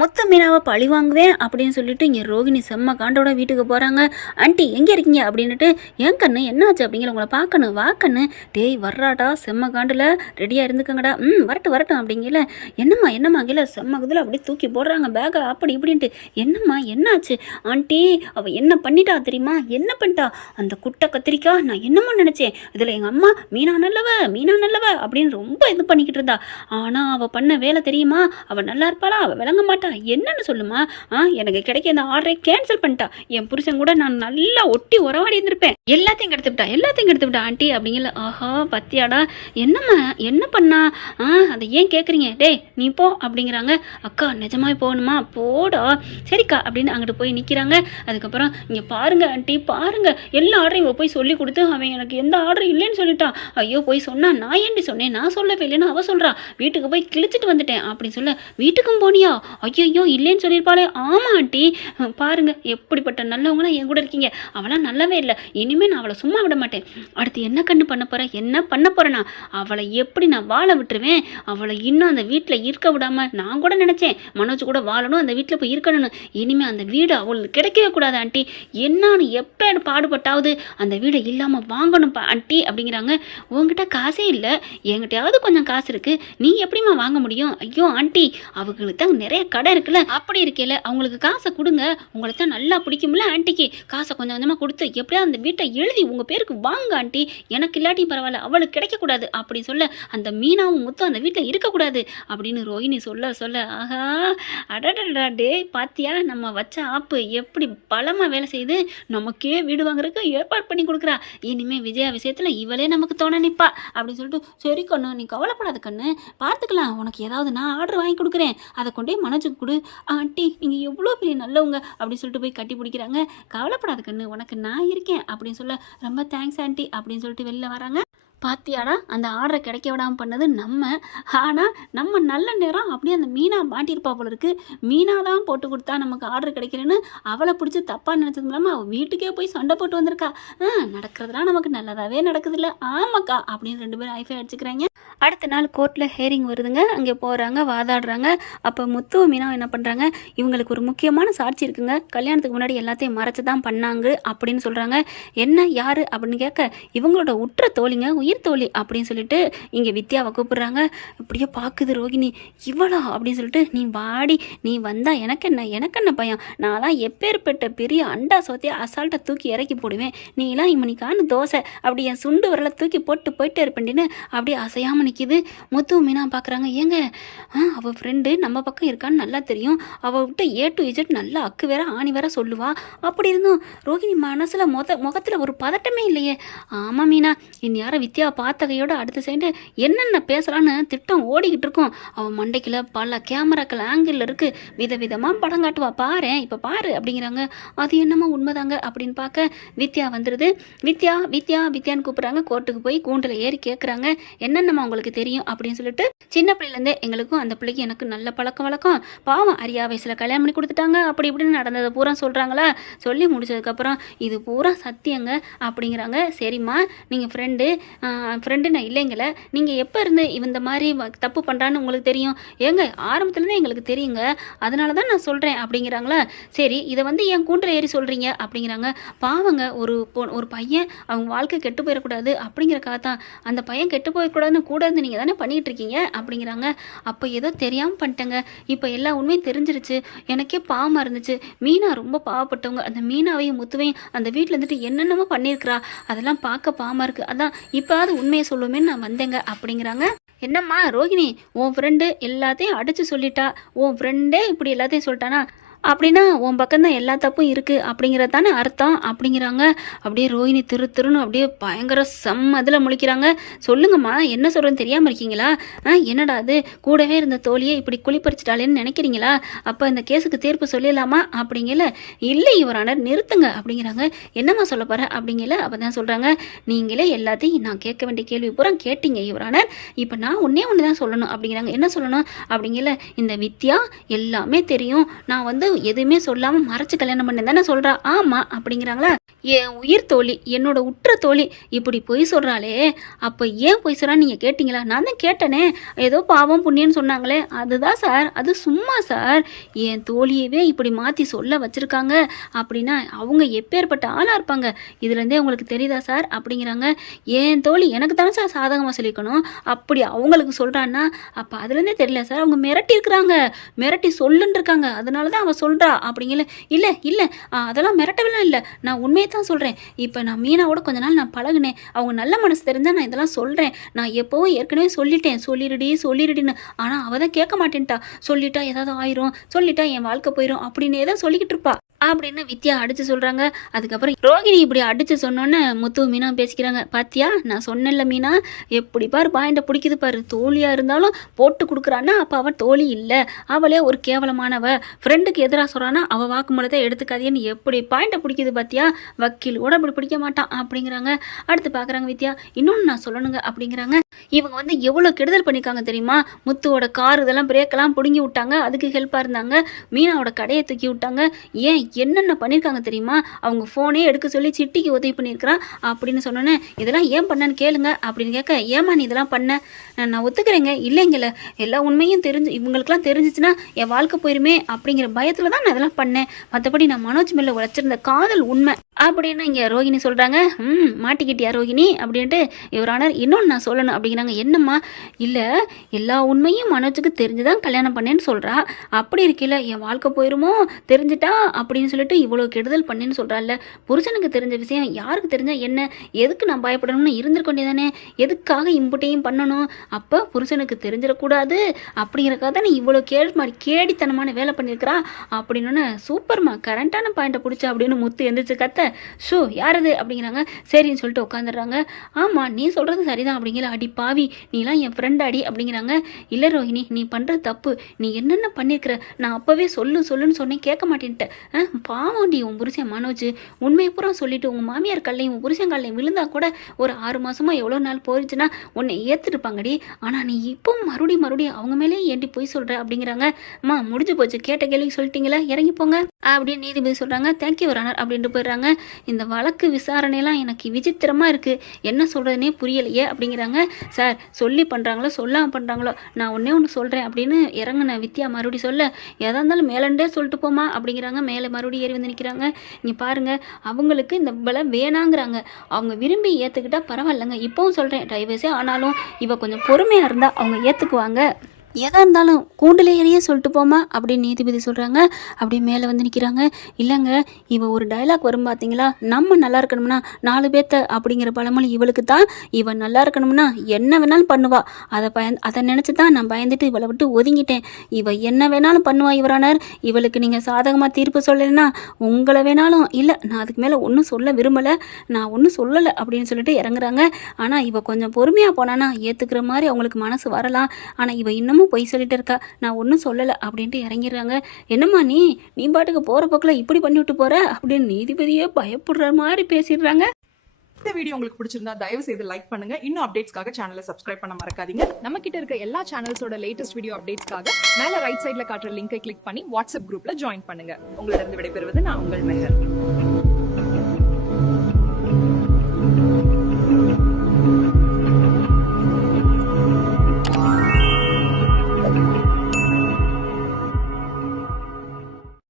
மொத்த மீனாவை பழி வாங்குவேன் அப்படின்னு சொல்லிட்டு இங்கே ரோகிணி செம்ம காண்டோட வீட்டுக்கு போகிறாங்க ஆண்டி எங்கே இருக்கீங்க? அப்படின்னுட்டு ஏன் கண்ணு? என்னாச்சு? அப்படிங்கிற உங்களை பார்க்கணும். வா டேய் வர்றாடா செம்ம காண்டில். ரெடியாக இருந்துக்கங்கடா. ம் வரட்டும் வரட்டும். அப்படிங்கல. என்னம்மா என்னம்மா? கீழே செம்ம இதில் அப்படியே தூக்கி போடுறாங்க. பேக்கை அப்படி இப்படின்ட்டு. என்னம்மா என்னாச்சு? ஆண்டி அவள் என்ன பண்ணிட்டா தெரியுமா? என்ன பண்ணிட்டா? அந்த குட்டை கத்திரிக்காய் நான் என்னம்மா நினச்சேன். இதில் எங்கள் அம்மா மீனா நல்லவ மீனா நல்லவ. அப்படின்னு ரொம்ப இது பண்ணிக்கிட்டு இருந்தா. ஆனால் அவள் பண்ண வேலை தெரியுமா? அவள் நல்லா இருப்பாளா? அவள் விளங்க மாட்டா. என்னன்னு சொல்லுமா? ஆ எனக்கு கிடைக்க இந்த ஆர்டரை கேன்சல் பண்ணிட்டா. என் புருஷன் கூட நான் நல்லா ஒட்டி உறவாடி இருந்திருப்பேன். எல்லாத்தையும் கெடுத்துவிட்டா எல்லாத்தையும் கெடுத்துவிட்டா ஆண்டி அப்படிங்கல ஆஹா பத்தியாடா. என்னம்மா என்ன பண்ணா? ஆ அதை ஏன் கேட்குறீங்க டேய் நீ போ அப்படிங்கிறாங்க. அக்கா நிஜமாவே போகணுமா? போடா. சரிக்கா அப்படின்னு அங்கிட்டு போய் நிற்கிறாங்க அதுக்கப்புறம் இங்கே பாருங்க ஆண்டி பாருங்க. எல்லா ஆர்டரையும் இவ போய் சொல்லி கொடுத்து அவன் எனக்கு எந்த ஆர்டரும் இல்லைன்னு சொல்லிட்டான் ஐயோ போய் சொன்னா நான் ஏண்டி சொன்னேன்? நான் சொல்லவே இல்லைன்னு அவ சொல்றா. வீட்டுக்கு போய் கிழிச்சிட்டு வந்துட்டேன் அப்படின்னு சொல்ல வீட்டுக்கும் போனியா? ஐயோ இல்லைன்னு சொல்லியிருப்பாளே. ஆமா ஆண்டி. பாருங்க எப்படிப்பட்ட நல்லவங்களாம் என் கூட இருக்கீங்க. அவளாம் நல்லவே இல்லை. இனிமேல் நான் அவளை சும்மா விட மாட்டேன். அடுத்து என்ன கண்ணு பண்ண போறேன் என்ன பண்ண போறேனா? அவளை எப்படி நான் வாழ விட்டுருவேன்? அவளை இன்னும் அந்த வீட்டில் இருக்க விடாம நான் கூட நினைச்சேன். மனோஜ் கூட வாழணும் அந்த வீட்டில் போய் இருக்கணும்னு. இனிமேல் அந்த வீடு அவளுக்கு கிடைக்கவே கூடாது ஆண்டி. என்னான்னு எப்போ பாடுபட்டாவது அந்த வீடை இல்லாமல் வாங்கணும் ஆண்டி அப்படிங்கிறாங்க. உங்ககிட்ட காசே இல்லை. என்கிட்டயாவது கொஞ்சம் காசு இருக்கு. நீ எப்படிம்மா வாங்க முடியும்? ஐயோ ஆண்டி அவங்களுக்கு தான் நிறைய கடை இருக்குல்ல அப்படி இருக்கேல அவங்களுக்கு காசை கொடுங்க. உங்களை தான் நல்லா பிடிக்கும்ல ஆண்டிக்கு. காசை கொஞ்சம் கொஞ்சமாக கொடுத்து எப்படியாவது அந்த வீட்டை எழுதி உங்கள் பேருக்கு வாங்க ஆண்டி. எனக்கு இல்லாட்டி பரவாயில்ல அவளுக்கு கிடைக்கக்கூடாது அப்படி சொல்ல அந்த மீனாவும் முத்தும் அந்த வீட்டில் இருக்கக்கூடாது அப்படின்னு ரோஹிணி சொல்ல சொல்ல ஆஹா அடடடா டே பாத்தியா நம்ம வச்ச ஆப்பு எப்படி பலமாக வேலை செய்து நமக்கே வீடு வாங்குறதுக்கு ஏற்பாடு பண்ணி கொடுக்குறா. இனிமேல் விஜயா விஷயத்தில் இவளே நமக்கு தோண நிற்பா அப்படின்னு சொல்லிட்டு சரி கண்ணு நீ கவலைப்படாத கண்ணு. பார்த்துக்கலாம் உனக்கு ஏதாவது நான் ஆர்டர் வாங்கி கொடுக்குறேன். அதை கொண்டே கொஞ்சம் கொடு. ஆண்டி நீங்கள் எவ்வளோ பெரிய நல்லவங்க? அப்படின்னு சொல்லிட்டு போய் கட்டி பிடிக்கிறாங்க. கவலைப்படாத கண்ணு உனக்கு நான் இருக்கேன் அப்படின்னு சொல்ல ரொம்ப தேங்க்ஸ் ஆண்டி அப்படின்னு சொல்லிட்டு வெளில வராங்க. பாத்தியாடா அந்த ஆர்டரை கிடைக்க விடாமல் பண்ணது நம்ம. ஆனால் நம்ம நல்ல நேரம் அப்படியே அந்த மீனா மாட்டியிருப்பா போல இருக்கு. மீனா தான் போட்டு கொடுத்தா நமக்கு ஆர்டர் கிடைக்கலன்னு அவளை பிடிச்சி தப்பாக நினச்சது இல்லாமல் அவள் வீட்டுக்கே போய் சண்டை போட்டு வந்திருக்கா. ஆ நடக்கிறதுலாம் நமக்கு நல்லதாகவே நடக்குதுல்ல. ஆமாக்கா அப்படின்னு ரெண்டு பேரும் ஐஃபை அடிச்சுக்கிறாங்க. அடுத்த நாள் கோர்ட்டில் ஹேரிங் வருதுங்க. அங்கே போகிறாங்க வாதாடுறாங்க. அப்போ முத்து மீனா என்ன பண்ணுறாங்க இவங்களுக்கு ஒரு முக்கியமான சாட்சி இருக்குங்க. கல்யாணத்துக்கு முன்னாடி எல்லாத்தையும் மறைச்சு தான் பண்ணாங்க அப்படின்னு சொல்கிறாங்க என்ன யார் அப்படின்னு கேட்க இவங்களோட உற்ற தோழிங்க உயிர் தோழி அப்படின்னு சொல்லிட்டு இங்கே வித்யாவை கூப்பிட்றாங்க. இப்படியே பார்க்குது ரோகிணி. இவ்வளோ அப்படின்னு சொல்லிட்டு நீ வாடி நீ வந்தால் எனக்கு என்ன? எனக்கு என்ன பயம்? நான்லாம் எப்பேற்பட்ட பெரிய அண்டா சோத்தையை அசால்ட்டாக தூக்கி இறக்கி போடுவேன். நீலாம் இவனிக்கான தோசை. அப்படி என் சுண்டு வரல தூக்கி போட்டு போயிட்டே இருப்பேன்டின்னு அப்படியே அசையாமல் நிற்கிது முத்து மீனா பார்க்குறாங்க ஏங்க? அவள் ஃப்ரெண்டு நம்ம பக்கம் இருக்கான்னு நல்லா தெரியும். அவள் விட்டு ஏ டு இஜட் நல்லா அக்கு வேற ஆணி வேற சொல்லுவா. அப்படி இருந்தும் ரோகிணி மனசில் மொத முகத்தில் ஒரு பதட்டமே இல்லையே. ஆமாம் மீனா. இனி யாரை வித்யா பார்த்தகையோட அடுத்த சைடு என்னென்ன பேசலான்னு திட்டம் ஓடிக்கிட்டு இருக்கும். அவன் மண்டைக்குள்ள பல கேமராக்கள் ஆங்கிளில் இருக்கு. விதவிதமாக படம் காட்டுவா பாரு இப்போ பாரு அப்படிங்கிறாங்க. அது என்னமோ உண்மைதாங்க அப்படின்னு பார்க்க வித்யா வந்துடுது வித்யா வித்யா வித்யான்னு கூப்பிட்றாங்க. கோர்ட்டுக்கு போய் கூண்டில் ஏறி கேட்குறாங்க என்னென்னமா உங்களுக்கு தெரியும் அப்படின்னு சொல்லிட்டு சின்ன பிள்ளைலேருந்தே எங்களுக்கும் அந்த பிள்ளைக்கு எனக்கு நல்ல பழக்கம் வழக்கம். பாவம் அரியா வயசில் கல்யாணம் பண்ணி கொடுத்துட்டாங்க. அப்படி இப்படின்னு நடந்ததை பூரா சொல்கிறாங்களா சொல்லி முடிச்சதுக்கப்புறம் இது பூரா சத்தியங்க அப்படிங்கிறாங்க. சரிம்மா நீங்கள் ஃப்ரெண்டு ஃப்ரெண்டு நான் இல்லைங்கள நீங்கள் எப்போ இருந்து இந்த மாதிரி தப்பு பண்ணுறான்னு உங்களுக்கு தெரியும்? ஏங்க ஆரம்பத்துலேருந்தே எங்களுக்கு தெரியுங்க. அதனால தான் நான் சொல்கிறேன் அப்படிங்கிறாங்களா? சரி இதை வந்து என் கூண்டில் ஏறி சொல்கிறீங்க அப்படிங்கிறாங்க. பாவங்க ஒரு பொ- ஒரு பையன் அவங்க வாழ்க்கை கெட்டு போயிடக்கூடாது அப்படிங்கிறக்காக தான். அந்த பையன் கெட்டு போயிடக்கூடாதுன்னு கூட இருந்து நீங்கள் தானே பண்ணிகிட்டு இருக்கீங்க அப்படிங்கிறாங்க. அப்போ ஏதோ தெரியாமல் பண்ணிட்டேங்க. இப்போ எல்லா உண்மையும் தெரிஞ்சிருச்சு. எனக்கே பாவமாக இருந்துச்சு. மீனா ரொம்ப பாவப்பட்டவங்க. அந்த மீனாவையும் முத்துவையும் அந்த வீட்டில் இருந்துட்டு என்னென்னமோ பண்ணியிருக்கிறா. அதெல்லாம் பார்க்க பாவமாக இருக்குது அதான் இப்போ இப்போயாவது உண்மையை சொல்லுவேன்னு நான் வந்தேங்க அப்படிங்கிறாங்க. என்னம்மா ரோகிணி உன் ஃப்ரெண்டு எல்லாத்தையும் அடித்து சொல்லிட்டா? உன் ஃப்ரெண்டே இப்படி எல்லாத்தையும் சொல்லிட்டானா? அப்படின்னா உன் பக்கம்தான் எல்லா தப்பும் இருக்குது அப்படிங்கிறது தானே அர்த்தம். அப்படிங்கிறாங்க. அப்படியே ரோஹிணி திரு திருன்னு அப்படியே பயங்கர செம் அதில் முழிக்கிறாங்க. சொல்லுங்கம்மா என்ன சொல்கிறேன்னு தெரியாமல் இருக்கீங்களா? ஆ என்னடா அது கூடவே இருந்த தோழியை இப்படி குளிப்பறிச்சிட்டாளேன்னு நினைக்கிறீங்களா? அப்போ இந்த கேஸுக்கு தீர்ப்பு சொல்லிடலாமா? அப்படிங்கல. இல்லை யுவரானர் நிறுத்துங்க அப்படிங்கிறாங்க. என்னம்மா சொல்ல போகிற அப்படிங்கல. அப்போ தான் சொல்கிறாங்க நீங்களே எல்லாத்தையும் நான் கேட்க வேண்டிய கேள்வி பூரா கேட்டீங்க யுவரானர். இப்போ நான் ஒன்றே ஒன்று தான் சொல்லணும் அப்படிங்கிறாங்க. என்ன சொல்லணும்? அப்படிங்கல. இந்த வித்யா எல்லாமே தெரியும். நான் வந்து எதுவுமே சொல்லாமல் மறைச்சு கல்யாணம் பண்ணேன் தானே சொல்கிறா ஆமாம் அப்படிங்கிறாங்களா? என் உயிர் தோழி என்னோட உற்ற தோழி இப்படி பொய் சொல்கிறாளே அப்போ ஏன் பொய் சொல்கிறான்னு நீங்கள் கேட்டிங்களா? நான் தான் கேட்டனே. ஏதோ பாவம் புண்ணியன்னு சொன்னாங்களே. அதுதான் சார் அது சும்மா சார். என் தோழியவே இப்படி மாற்றி சொல்ல வச்சுருக்காங்க அப்படின்னா அவங்க எப்பேற்பட்ட ஆளாக இருப்பாங்க? இதுலேருந்தே உங்களுக்கு தெரியுதா சார்? அப்படிங்கிறாங்க. என் தோழி எனக்கு தானே சார் சாதகமாக சொல்லிக்கணும். அப்படி அவங்களுக்கு சொல்கிறான்னா அப்போ அதுலேருந்தே தெரியல சார். அவங்க மிரட்டி இருக்கிறாங்க. மிரட்டி சொல்லுன்னு இருக்காங்க. அதனால தான் அவள் சொல்கிறா அப்படிங்கல இல்லை இல்லை அதெல்லாம் மிரட்டவெல்லாம் இல்லை. நான் உண்மையை தான் சொல்கிறேன் இப்போ நான் மீனாவோட கொஞ்ச நாள் நான் பழகினேன். அவங்க நல்ல மனசு தெரிஞ்சால் நான் இதெல்லாம் சொல்கிறேன் நான் எப்போவும் ஏற்கனவே சொல்லிட்டேன். சொல்லிடுடி சொல்லிடுடின்னு ஆனால் அவள் தான் கேட்க மாட்டேன்ட்டா. சொல்லிட்டா ஏதாவது ஆயிரும். சொல்லிட்டா என் வாழ்க்கை போயிடும் அப்படின்னு தான் சொல்லிக்கிட்டு இருப்பா. அப்படின்னு வித்யா அடிச்சு சொல்கிறாங்க அதுக்கப்புறம் ரோகிணி இப்படி அடித்து சொன்னோன்னே முத்து மீனா பேசிக்கிறாங்க. பாத்தியா நான் சொன்னேன்ல மீனா எப்படி பாரு பாயிண்ட பிடிக்குது பாரு தோழியாக இருந்தாலும் போட்டு கொடுக்குறான்னா அப்போ அவள் தோழி இல்லை. அவளே ஒரு கேவலமானவ. ஃப்ரெண்டுக்கு எதிராக சொல்கிறான்னா அவள் வாக்குமூலத்தை எடுத்துக்காதேன்னு எப்படி பாயிண்ட பிடிக்குது பாத்தியா? வக்கீல் கூட இப்படி பிடிக்க மாட்டான் அப்படிங்கிறாங்க. அடுத்து பார்க்குறாங்க வித்யா இன்னொன்று நான் சொல்லணுங்க அப்படிங்கிறாங்க. இவங்க வந்து எவ்வளோ கெடுதல் பண்ணியிருக்காங்க தெரியுமா? முத்துவோட கார் இதெல்லாம் பிரேக்கெல்லாம் பிடுங்கி விட்டாங்க. அதுக்கு ஹெல்ப்பாக இருந்தாங்க. மீனாவோட கடையை தூக்கி விட்டாங்க. ஏன் என்னென்ன பண்ணியிருக்காங்க தெரியுமா? அவங்க ஃபோனே எடுக்க சொல்லி சிட்டிக்கு உதவி பண்ணியிருக்கிறான் அப்படின்னு சொன்னோன்னே இதெல்லாம் ஏன் பண்ணேன்னு கேளுங்க அப்படின்னு கேட்க ஏமா நீ இதெல்லாம் பண்ண? நான் நான் ஒத்துக்கிறேங்க. இல்லைங்கல்ல. எல்லா உண்மையும் தெரிஞ்சு இவங்களுக்குலாம் தெரிஞ்சிச்சுன்னா என் வாழ்க்கை போயிருமே அப்படிங்கிற பயத்தில் தான் நான் இதெல்லாம் பண்ணேன். மற்றபடி நான் மனோஜ் மேலே உழைச்சிருந்த காதல் உண்மை. அப்படின்னு இங்கே ரோகிணி சொல்கிறாங்க ம் மாட்டிக்கிட்டியா ரோகிணி? அப்படின்ட்டு இவரானர் இன்னொன்று நான் சொல்லணும். அப்படிங்கிறாங்க. என்னம்மா? இல்லை எல்லா உண்மையும் மனோஜுக்கு தெரிஞ்சு தான் கல்யாணம் பண்ணேன்னு சொல்கிறா அப்படி இருக்கையில் என் வாழ்க்கை போயிருமோ? தெரிஞ்சிட்டா? அப்படின்னு சொல்லிட்டு இவ்வளோ கெடுதல் பண்ணின்னு சொல்கிறாள் புருஷனுக்கு தெரிஞ்ச விஷயம் யாருக்கு தெரிஞ்சால் என்ன? எதுக்கு நான் பயப்படணும்னு இருந்துருக்கொண்டே தானே எதுக்காக இம்புட்டையும் பண்ணணும்? அப்போ புருஷனுக்கு தெரிஞ்சிடக்கூடாது. அப்படிங்கிறக்காக தான் நீ இவ்வளோ கேள் மாதிரி கேடித்தனமான வேலை பண்ணியிருக்கிறா. அப்படின்னு சூப்பர்மா கரண்ட்டான பாயிண்ட்டை பிடிச்சா அப்படின்னு முத்து எந்திரிச்சு கத்த. ஷோ யார் இது அப்படிங்கிறாங்க. சரின்னு சொல்லிட்டு உட்காந்துடுறாங்க ஆமாம் நீ சொல்கிறது சரிதான் அப்படிங்கிற அடி பாவி நீலாம் என் ஃப்ரெண்ட் அடி அப்படிங்கிறாங்க. இல்லை ரோஹிணி நீ பண்ணுற தப்பு. நீ என்னென்ன பண்ணியிருக்கிற? நான் அப்போவே சொல்லு சொல்லுன்னு சொன்னேன் கேட்க மாட்டேன்ட்ட. பாவம்டி பாவம் உன் புருஷன் மனோஜ். உண்மையை பூரா சொல்லிட்டு உங்கள் மாமியார் கல்லையும் உன் புருஷன் கல்லையும் விழுந்தா கூட ஒரு ஆறு மாதமாக எவ்வளோ நாள் போயிடுச்சுன்னா உன்னை ஏற்றுருப்பாங்கடி ஆனால் நீ இப்போ மறுபடியும் மறுபடியும் அவங்க மேலே ஏண்டி போய் சொல்கிற அப்படிங்கிறாங்க. அம்மா முடிஞ்சு போச்சு. கேட்ட கேள்வி சொல்லிட்டீங்களா? இறங்கி போங்க அப்படின்னு நீதிபதி சொல்கிறாங்க தேங்க்யூ ரானர் அப்படின்ட்டு போயிடுறாங்க. இந்த வழக்கு விசாரணையெல்லாம் எனக்கு விசித்திரமாக இருக்குது என்ன சொல்கிறதுனே புரியலையே அப்படிங்கிறாங்க. சார் சொல்லி பண்ணுறாங்களோ சொல்லாமல் பண்ணுறாங்களோ நான் ஒன்றே ஒன்று சொல்கிறேன் அப்படின்னு இறங்குன வித்யா மறுபடியும் சொல்ல எதா இருந்தாலும் மேலண்டே சொல்லிட்டு போமா அப்படிங்கிறாங்க. மேலே மறுபடியும் ஏறி வந்து நிற்கிறாங்க நீங்கள் பாருங்கள் அவங்களுக்கு இந்த விலை வேணாங்கிறாங்க. அவங்க விரும்பி ஏற்றுக்கிட்டால் பரவாயில்லைங்க. இப்போவும் சொல்கிறேன் டைவர்ஸே ஆனாலும் இவள் கொஞ்சம் பொறுமையாக இருந்தால் அவங்க ஏற்றுக்குவாங்க எதாக இருந்தாலும் கூண்டுல ஏறியே சொல்லிட்டு போமா அப்படின்னு நீதிபதி சொல்கிறாங்க அப்படியே மேலே வந்து நிற்கிறாங்க இல்லைங்க இவள் ஒரு டயலாக் வரும் பார்த்தீங்களா நம்ம நல்லா இருக்கணும்னா நாலு பேர்த்த அப்படிங்கிற பழமொழி இவளுக்கு தான். இவன் நல்லா இருக்கணும்னா என்ன வேணாலும் பண்ணுவா. அதை பயன் அதை நினச்சி தான் நான் பயந்துட்டு இவளை விட்டு ஒதுங்கிட்டேன். இவள் என்ன வேணாலும் பண்ணுவா இவரானார். இவளுக்கு நீங்கள் சாதகமாக தீர்ப்பு சொல்லலைன்னா உங்களை வேணாலும் இல்லை நான் அதுக்கு மேலே ஒன்றும் சொல்ல விரும்பலை. நான் ஒன்றும் சொல்லலை அப்படின்னு சொல்லிட்டு இறங்குறாங்க. ஆனால் இவள் கொஞ்சம் பொறுமையாக போனானா ஏற்றுக்கிற மாதிரி அவங்களுக்கு மனசு வரலாம். ஆனால் இவள் இன்னமும் பொய் சொல்லிட்டு இருக்கா? நான் ஒன்றும் சொல்லலை. அப்படின்ட்டு இறங்கிடுறாங்க. என்னம்மா நீ? நீ பாட்டுக்கு போகிற பக்கம் இப்படி பண்ணிவிட்டு போற? அப்படின்னு நீதிபதியே பயப்படுற மாதிரி பேசிடுறாங்க. இந்த வீடியோ உங்களுக்கு பிடிச்சிருந்தா தயவு செய்து லைக் பண்ணுங்க. இன்னும் அப்டேட்ஸ்க்காக சேனலை சப்ஸ்கிரைப் பண்ண மறக்காதீங்க. நம்ம கிட்ட இருக்க எல்லா சேனல்ஸோட லேட்டஸ்ட் வீடியோ அப்டேட்ஸ்க்காக மேல ரைட் சைடில் காட்டுற லிங்கை கிளிக் பண்ணி வாட்ஸ்அப் குரூப்ல ஜாயின் பண்ணுங்க. உங்களிடம் விடைபெறுவது நான் உங்கள் மெஹர்.